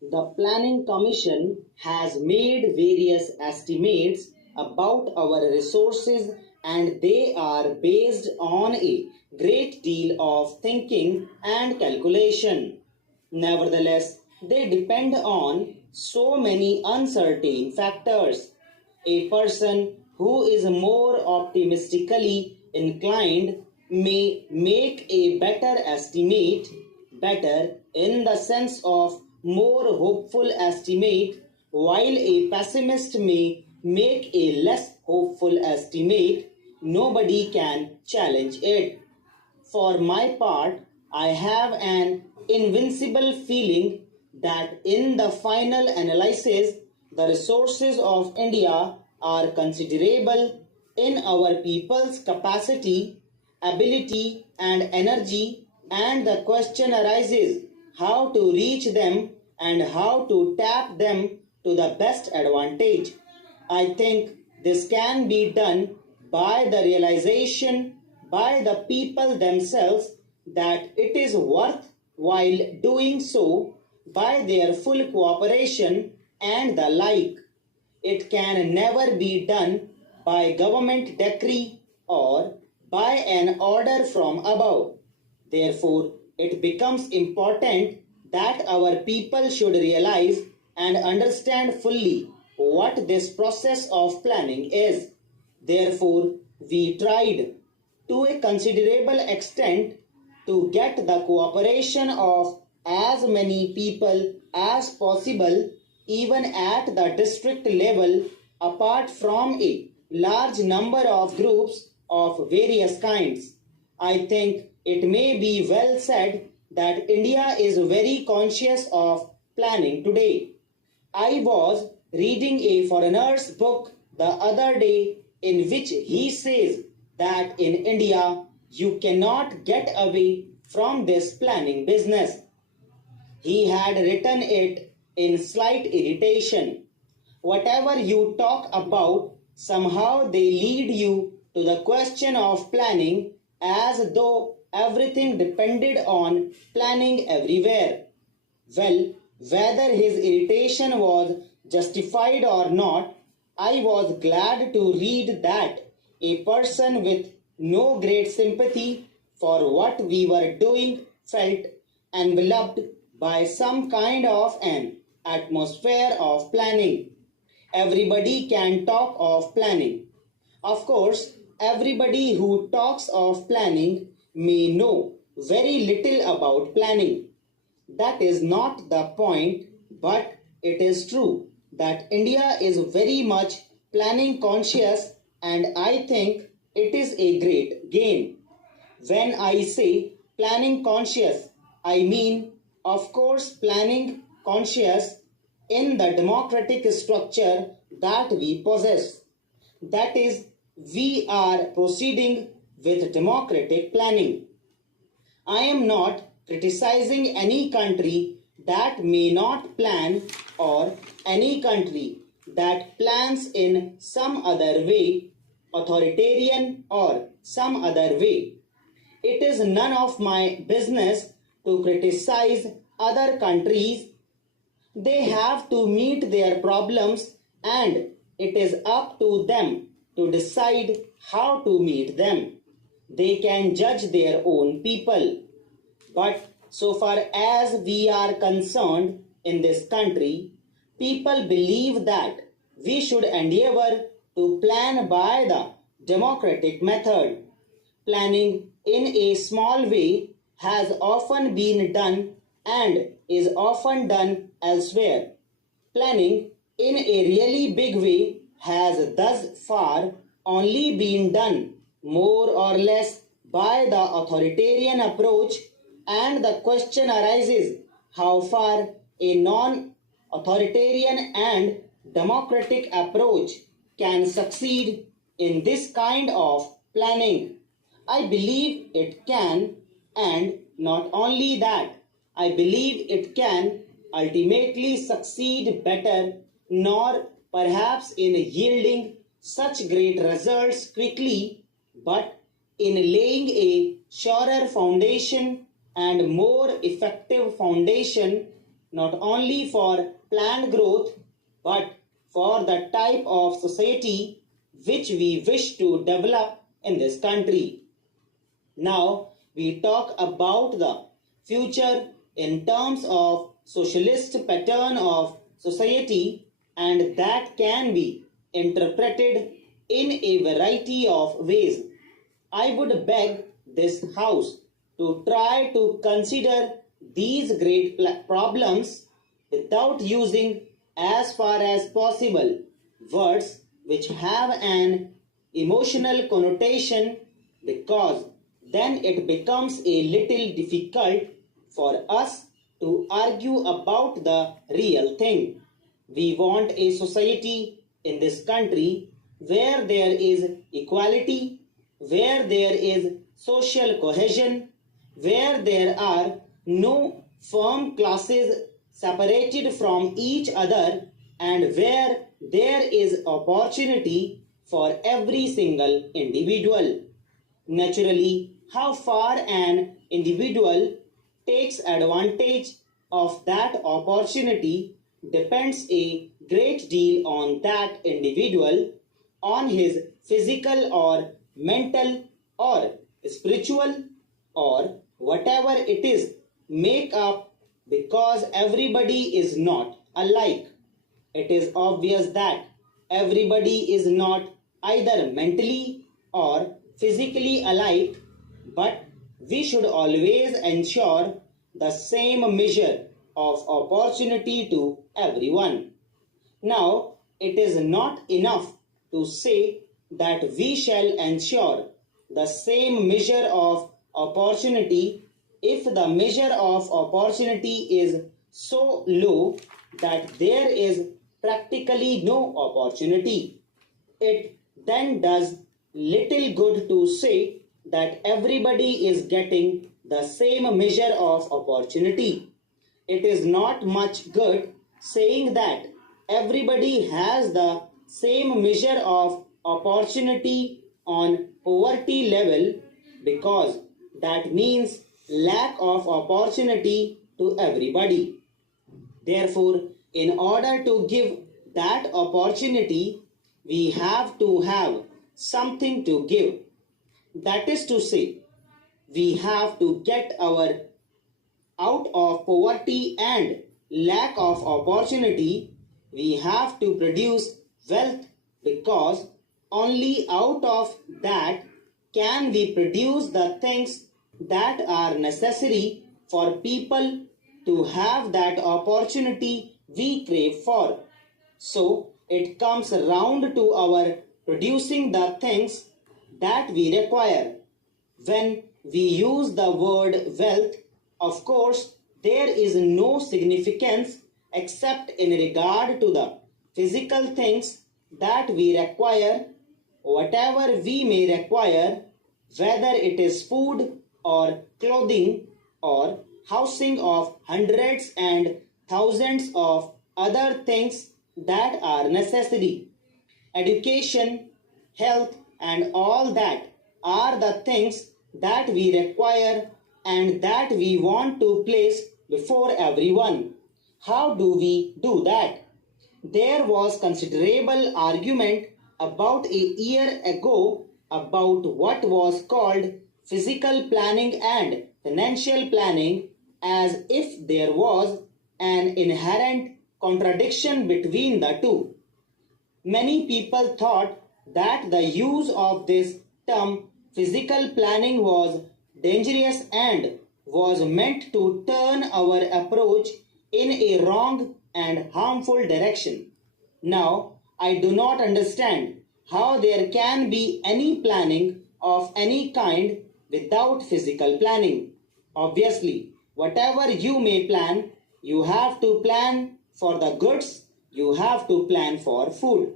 The Planning Commission has made various estimates about our resources, and they are based on a great deal of thinking and calculation. Nevertheless, they depend on so many uncertain factors. A person who is more optimistically inclined may make a better estimate, better in the sense of more hopeful estimate, while a pessimist may make a less hopeful estimate. Nobody can challenge it. For my part, I have an invincible feeling that in the final analysis, the resources of India are considerable in our people's capacity, ability, and energy, and the question arises how to reach them and how to tap them to the best advantage. I think this can be done by the realization by the people themselves that it is worth while doing so, by their full cooperation and the like. It can never be done by government decree or by an order from above. Therefore, it becomes important that our people should realize and understand fully what this process of planning is. Therefore, we tried to a considerable extent to get the cooperation of as many people as possible, even at the district level, apart from a large number of groups of various kinds. I think it may be well said that India is very conscious of planning today. I was reading a foreigner's book the other day in which he says that in India you cannot get away from this planning business. He had written it in slight irritation. Whatever you talk about, somehow they lead you to the question of planning as though everything depended on planning everywhere. Well, whether his irritation was justified or not, I was glad to read that a person with no great sympathy for what we were doing felt enveloped by some kind of an atmosphere of planning. Everybody can talk of planning. Of course, everybody who talks of planning may know very little about planning. That is not the point, but it is true that India is very much planning conscious, and I think it is a great gain. When I say planning conscious, I mean, of course, planning conscious in the democratic structure that we possess. That is, we are proceeding with democratic planning. I am not criticizing any country that may not plan or any country that plans in some other way, authoritarian or some other way. It is none of my business to criticize other countries. They have to meet their problems, and it is up to them to decide how to meet them. They can judge their own people. But so far as we are concerned in this country, people believe that we should endeavor to plan by the democratic method. Planning in a small way has often been done and is often done elsewhere. Planning in a really big way has thus far only been done more or less by the authoritarian approach, and the question arises how far a non authoritarian and democratic approach can succeed in this kind of planning. I believe it can, and not only that, I believe it can ultimately succeed better, nor perhaps in yielding such great results quickly, but in laying a surer foundation and more effective foundation not only for planned growth, but for the type of society which we wish to develop in this country. Now we talk about the future in terms of socialist pattern of society, and that can be interpreted in a variety of ways. I would beg this house to try to consider these great problems without using, as far as possible, words which have an emotional connotation, because then it becomes a little difficult for us to argue about the real thing. We want a society in this country where there is equality, where there is social cohesion, where there are no firm classes separated from each other, and where there is opportunity for every single individual. Naturally, how far an individual takes advantage of that opportunity depends a great deal on that individual, on his physical or mental or spiritual or whatever it is make up, because everybody is not alike. It is obvious that everybody is not either mentally or physically alike, but we should always ensure the same measure of opportunity to everyone. Now, it is not enough to say that we shall ensure the same measure of opportunity if the measure of opportunity is so low that there is practically no opportunity. It then does little good to say that everybody is getting the same measure of opportunity. It is not much good saying that everybody has the same measure of opportunity on poverty level, because that means lack of opportunity to everybody. Therefore, in order to give that opportunity, we have to have something to give. That is to say, we have to get our out of poverty and lack of opportunity. We have to produce wealth, because only out of that can we produce the things that are necessary for people to have that opportunity we crave for. So it comes round to our producing the things that we require. When we use the word wealth, of course, there is no significance except in regard to the physical things that we require, whatever we may require, whether it is food or clothing or housing of hundreds and thousands of other things that are necessary. Education, health, and all that are the things that we require and that we want to place before everyone. How do we do that? There was considerable argument about a year ago about what was called physical planning and financial planning, as if there was an inherent contradiction between the two. Many people thought that the use of this term physical planning was dangerous and was meant to turn our approach in a wrong and harmful direction. Now, I do not understand how there can be any planning of any kind without physical planning. Obviously, whatever you may plan, you have to plan for the goods, you have to plan for food.